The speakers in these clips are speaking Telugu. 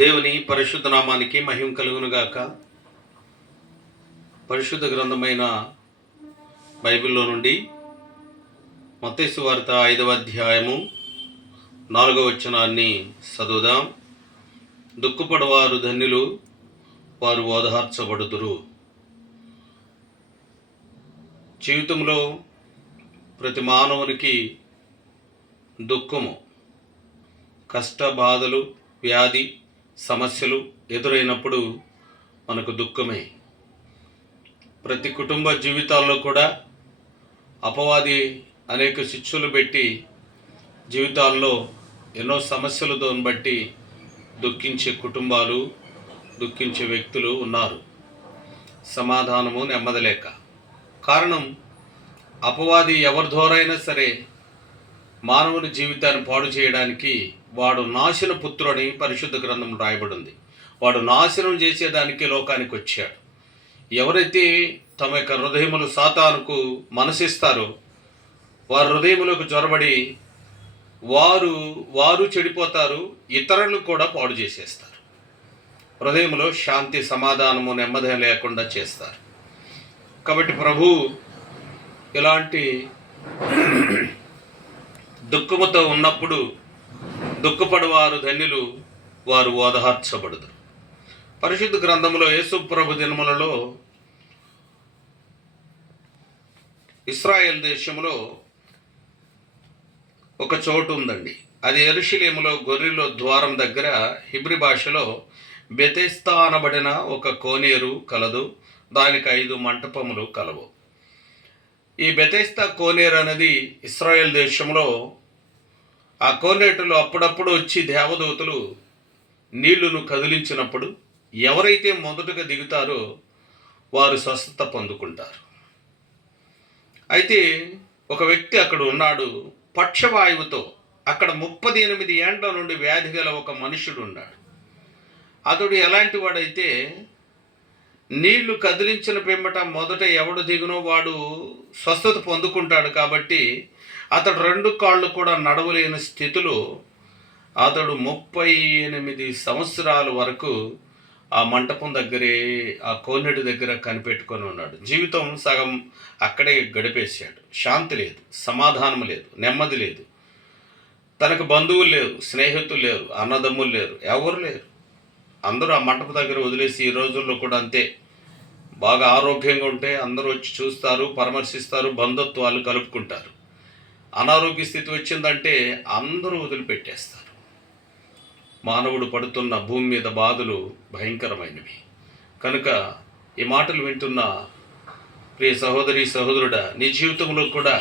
దేవుని పరిశుద్ధ నామానికి మహిమ కలుగునుగాక. పరిశుద్ధ గ్రంథమైన బైబిల్లో నుండి మత్తయి సువార్త 5వ అధ్యాయము 4వ వచనాన్ని చదువుదాం. దుఃఖపడవారు ధన్యులు, వారు ఓదార్చబడుదురు. జీవితంలో ప్రతి మానవునికి దుఃఖము, కష్ట బాధలు, వ్యాధి సమస్యలు ఎదురైనప్పుడు మనకు దుఃఖమే. ప్రతి కుటుంబ జీవితాల్లో కూడా అపవాది అనేక శిక్షలు పెట్టి జీవితాల్లో ఎన్నో సమస్యలతో బట్టి దుఃఖించే కుటుంబాలు, దుఃఖించే వ్యక్తులు ఉన్నారు. సమాధానము నెమ్మదలేక. కారణం, అపవాది ఎవరి ద్వారా అయినా సరే మానవుని జీవితాన్ని పాడు చేయడానికి వాడు నాశన పుత్రుడని పరిశుద్ధ గ్రంథం రాయబడింది. వాడు నాశనం చేసేదానికి లోకానికి వచ్చాడు. ఎవరైతే తమ యొక్క హృదయములు సాతానుకు మనసిస్తారో వారి హృదయములకు చొరబడి వారు చెడిపోతారు, ఇతరులను కూడా పాడు చేసేస్తారు. హృదయంలో శాంతి, సమాధానము, నెమ్మది లేకుండా చేస్తారు. కాబట్టి ప్రభు ఇలాంటి దుఃఖముతో ఉన్నప్పుడు దుఃఖపడవారు ధన్యులు, వారు ఓదార్చబడుదురు. పరిశుద్ధ గ్రంథంలో యేసు ప్రభు దినములలో ఇశ్రాయేల్ దేశంలో ఒక చోటు ఉందండి. అది యెరూషలేములో గొర్రెల ద్వారం దగ్గర హెబ్రీ భాషలో బెతెస్దా అనబడిన ఒక కోనేరు కలదు. దానికి 5 మంటపములు కలవు. ఈ బెతెస్దా కోనేరు అనేది ఇశ్రాయేల్ దేశంలో ఆ కోనేటిలో అప్పుడప్పుడు వచ్చి దేవదూతలు నీళ్లను కదిలించినప్పుడు ఎవరైతే మొదటగా దిగుతారో వారు స్వస్థత పొందుకుంటారు. అయితే ఒక వ్యక్తి అక్కడ ఉన్నాడు, పక్షవాయువుతో. అక్కడ 38 ఏండ్ల నుండి వ్యాధి గల ఒక మనుషుడు ఉన్నాడు. అతడు ఎలాంటి వాడైతే నీళ్లు కదిలించిన పిమ్మట మొదట ఎవడు దిగునో వాడు స్వస్థత పొందుకుంటాడు. కాబట్టి అతడు 2 కాళ్ళు కూడా నడవలేని స్థితిలో అతడు 38 సంవత్సరాల వరకు ఆ మంటపం దగ్గరే, ఆ కోనేటి దగ్గర కనిపెట్టుకొని ఉన్నాడు. జీవితం సగం అక్కడే గడిపేశాడు. శాంతి లేదు, సమాధానం లేదు, నెమ్మది లేదు. తనకు బంధువులు లేరు, స్నేహితులు లేరు, అన్నదమ్ములు లేరు, ఎవరు లేరు. అందరూ ఆ మంటపం దగ్గర వదిలేసి, ఈ రోజుల్లో కూడా అంతే, బాగా ఆరోగ్యంగా ఉంటే అందరూ వచ్చి చూస్తారు, పరామర్శిస్తారు, బంధుత్వాలు కలుపుకుంటారు. అనారోగ్య స్థితి వచ్చిందంటే అందరూ వదిలిపెట్టేస్తారు. మానవుడు పడుతున్న భూమి మీద బాధలు భయంకరమైనవి. కనుక ఈ మాటలు వింటున్న ప్రియ సహోదరి, సహోదరుడా, నీ జీవితంలో కూడా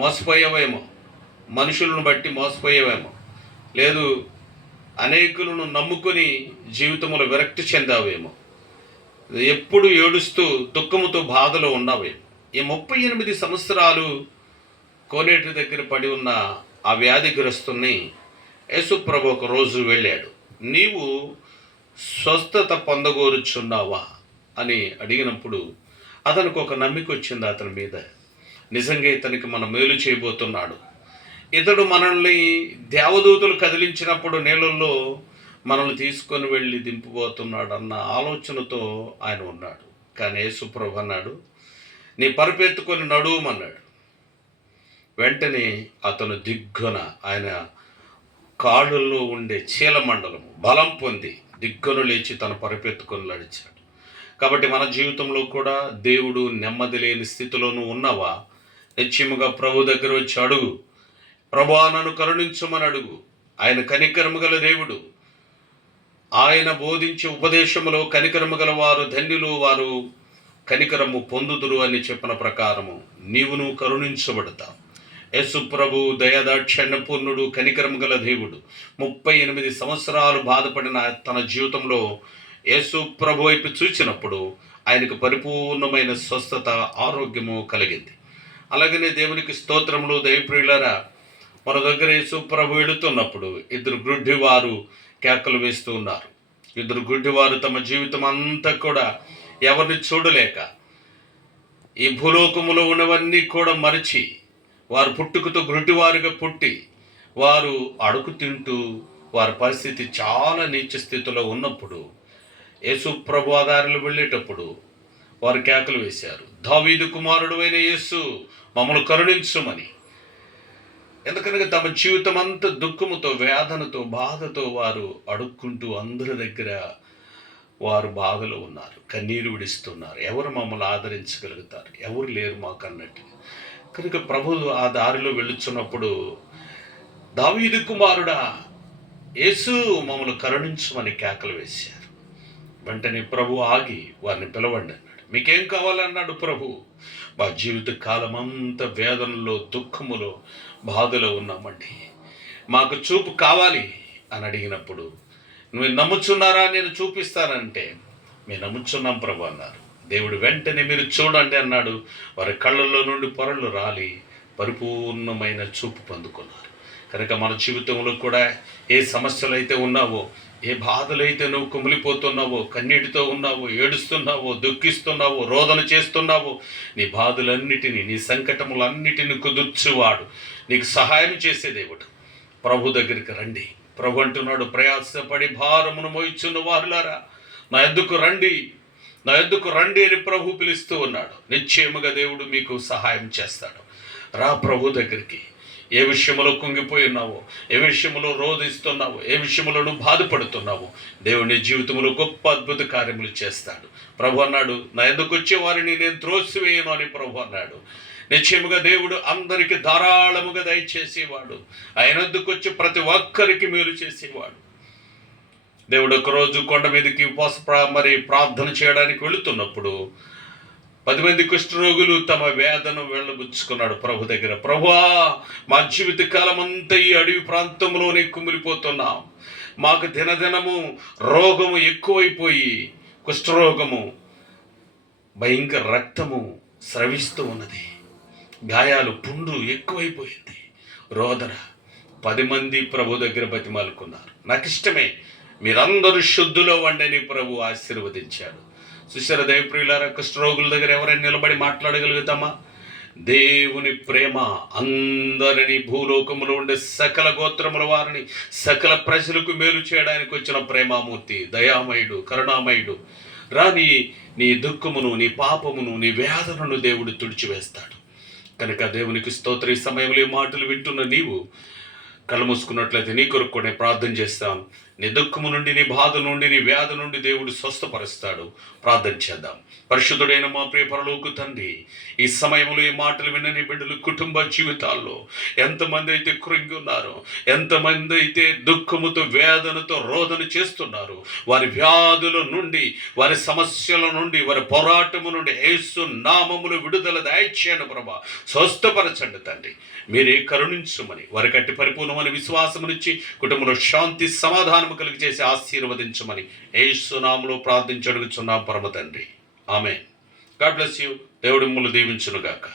మోసపోయావేమో, మనుషులను బట్టి మోసపోయావేమో, లేదు అనేకులను నమ్ముకొని జీవితంలో విరక్తి చెందావేమో, ఎప్పుడు ఏడుస్తూ దుఃఖముతో బాధలో ఉన్నావేమో. ఈ 38 సంవత్సరాలు కోనేటి దగ్గర పడి ఉన్న ఆ వ్యాధిగ్రస్తుని యేసు ప్రభు ఒక రోజు వెళ్ళాడు. నీవు స్వస్థత పొందగోరుచున్నావా అని అడిగినప్పుడు అతనికి ఒక నమ్మిక వచ్చింది అతని మీద. నిజంగా ఇతనికి మనం మేలు చేయబోతున్నాడు, ఇతడు మనల్ని దేవదూతలు కదిలించినప్పుడు నీళ్ళల్లో మనల్ని తీసుకొని వెళ్ళి దింపబోతున్నాడు అన్న ఆలోచనతో ఆయన ఉన్నాడు. కానీ యేసు ప్రభు అన్నాడు, నీ పరుపెత్తుకొని నడువమన్నాడు. వెంటనే అతను దిగ్గున, ఆయన కాళ్ళల్లో ఉండే చీలమండలము బలం పొంది దిగ్గున లేచి తన పరుపెత్తుకొని నడిచాడు. కాబట్టి మన జీవితంలో కూడా దేవుడు నెమ్మది లేని స్థితిలోనూ ఉన్నావా, నిశ్చయముగా ప్రభు దగ్గర వచ్చి అడుగు. ప్రభువా, నన్ను కరుణించమని అడుగు. ఆయన కనికరము గల దేవుడు. ఆయన బోధించే ఉపదేశములో కనికరము గల వారు ధన్యులు, వారు కనికరము పొందుదురు అని చెప్పిన ప్రకారము నీవును కరుణించబడతావు. యేసు ప్రభు దయాదాక్షిణ్య పూర్ణుడు, కనికరము గల దేవుడు. 38 సంవత్సరాలు బాధపడిన తన జీవితంలో యేసు ప్రభు వైపు చూసినప్పుడు ఆయనకు పరిపూర్ణమైన స్వస్థత, ఆరోగ్యము కలిగింది. అలాగనే దేవునికి స్తోత్రములు. దైవప్రియులారా, మన దగ్గర యేసు ప్రభు వెళుతున్నప్పుడు 2 గుడ్డివారు కేకలు వేస్తూ ఉన్నారు. 2 గుడ్డివారు తమ జీవితం అంతా కూడా ఎవరిని చూడలేక ఈ భూలోకములో ఉన్నవన్నీ కూడా మరిచి, వారు పుట్టుకతో గుడ్డివారుగా పుట్టి వారు అడుగు తింటూ వారి పరిస్థితి చాలా నీచ స్థితిలో ఉన్నప్పుడు యేసు ప్రభు ఆ దారిలో వెళ్ళేటప్పుడు వారు కేకలు వేశారు, దావీదు కుమారుడు అయిన యేసు మమ్మల్ని కరుణించుమని. ఎందుకనగా తమ జీవితం అంతా దుఃఖముతో, వేదనతో, బాధతో వారు అడుక్కుంటూ అందరి దగ్గర వారు బాధలో ఉన్నారు, కన్నీరు విడిస్తున్నారు. ఎవరు మమ్మల్ని ఆదరించగలుగుతారు? ఎవరు లేరు మాకు అన్నట్టు. కనుక ప్రభు ఆ దారిలో వెళ్ళుచున్నప్పుడు, దావీదు కుమారుడా యేసు మమ్మల్ని కరుణించమని కేకలు వేశారు. వెంటనే ప్రభు ఆగి వారిని పిలవండి అన్నాడు. మీకేం కావాలన్నాడు ప్రభు. మా జీవిత కాలం అంతా వేదనలో, దుఃఖములో, బాధలో ఉన్నామండి, మాకు చూపు కావాలి అని అడిగినప్పుడు, నువ్వు నమ్ముచున్నారా నేను చూపిస్తానంటే, మేము నమ్ముచున్నాం ప్రభు అన్నారు. దేవుడు వెంటనే మీరు చూడండి అన్నాడు. వారి కళ్ళల్లో నుండి పొరలు రాలి పరిపూర్ణమైన చూపు పొందుకున్నారు. కనుక మన జీవితంలో కూడా ఏ సమస్యలు అయితే ఉన్నావో, ఏ బాధలు అయితే నువ్వు కుమిలిపోతున్నావో, కన్నీటితో ఉన్నావో, ఏడుస్తున్నావో, దుఃఖిస్తున్నావో, రోదన చేస్తున్నావో, నీ బాధలన్నిటినీ, నీ సంకటములన్నిటిని కుదుర్చువాడు, నీకు సహాయం చేసే దేవుడు. ప్రభు దగ్గరికి రండి. ప్రభు అంటున్నాడు, ప్రయాసపడి భారమును మోయిచున్న వారులారా నా యొద్దకు రండి, నా యొద్దకు రండి అని ప్రభు పిలుస్తూ ఉన్నాడు. నిశ్చయముగా దేవుడు మీకు సహాయం చేస్తాడు. రా ప్రభు దగ్గరికి. ఏ విషయంలో కుంగిపోయి ఉన్నావో, ఏ విషయంలో రోధిస్తున్నావో, ఏ విషయంలో నువ్వు బాధపడుతున్నావో, దేవుని జీవితంలో గొప్ప అద్భుత కార్యములు చేస్తాడు. ప్రభు అన్నాడు, నా యొద్దకు వచ్చే వారిని నేను త్రోసివేయను అని ప్రభు అన్నాడు. నిశ్చయముగా దేవుడు అందరికి ధారాళముగా దయచేసేవాడు. ఆయన వద్దకు వచ్చి ప్రతి ఒక్కరికి మేలు చేసేవాడు. దేవుడు ఒకరోజు కొండ మీదకి ప్రార్థన చేయడానికి వెళుతున్నప్పుడు 10 మంది కుష్ఠరోగులు తమ వేదన వెళ్ళబుచ్చుకున్నాడు ప్రభు దగ్గర. ప్రభువా, మా జీవిత కాలం అంతా ఈ అడవి ప్రాంతంలోనే కుమిలిపోతున్నాం. మాకు దినదినము రోగము ఎక్కువైపోయి, కుష్ఠరోగము, భయంకర రక్తము స్రవిస్తూ ఉన్నది, గాయాలు, పుండు ఎక్కువైపోయింది, రోదన. 10 మంది ప్రభు దగ్గర బతిమాలుకున్నారు. నాకు ఇష్టమే, మీరందరూ శుద్ధులో వండని ప్రభు ఆశీర్వదించాడు. సుశర దైవప్రియులారా, కుష్ఠరోగుల దగ్గర ఎవరైనా నిలబడి మాట్లాడగలుగుతామా? దేవుని ప్రేమ అందరినీ, భూలోకములో ఉండే సకల గోత్రముల వారిని, సకల ప్రజలకు మేలు చేయడానికి వచ్చిన ప్రేమామూర్తి, దయామయుడు, కరుణామయుడు. రాని నీ దుఃఖమును, నీ పాపమును, నీ వేదనను దేవుడు తుడిచివేస్తాడు. కనుక దేవునికి స్తోత్ర. ఈ సమయంలో ఈ మాటలు వింటున్న నీవు కళ్ళు మూసుకున్నట్లయితే నీ కొరకు కూడా ప్రార్థన చేస్తాను. నీ దుఃఖము నుండి, నీ బాధ నుండి, నీ వ్యాధ నుండి దేవుడు స్వస్థపరుస్తాడు. ప్రార్థన చేద్దాం. పరిశుద్ధుడైన మా ప్రియ పరలోక తండ్రి, ఈ సమయంలో ఈ మాటలు విన్న నీ బిడ్డలు కుటుంబ జీవితాల్లో ఎంతమంది అయితే కృంగి ఉన్నారో, ఎంతమంది అయితే దుఃఖముతో, వేదనతో రోదన చేస్తున్నారు, వారి వ్యాధుల నుండి, వారి సమస్యల నుండి, వారి పోరాటము నుండి యేసు నామములో విడుదల దయచేయండి ప్రభా. స్వస్థపరచండి తండ్రి. మీరే కరుణించుమని, వారి కట్టి పరిపూర్ణమని విశ్వాసమునిచ్చి కుటుంబంలో శాంతి సమాధానము కలిగి చేసి ఆశీర్వదించమని యేసు నామములో ప్రార్థించి అడుగుచున్నాం పరమ తండ్రి. ఆమేన్. God bless you. దేవుడు మిమ్మల్ని దీవించును గాక.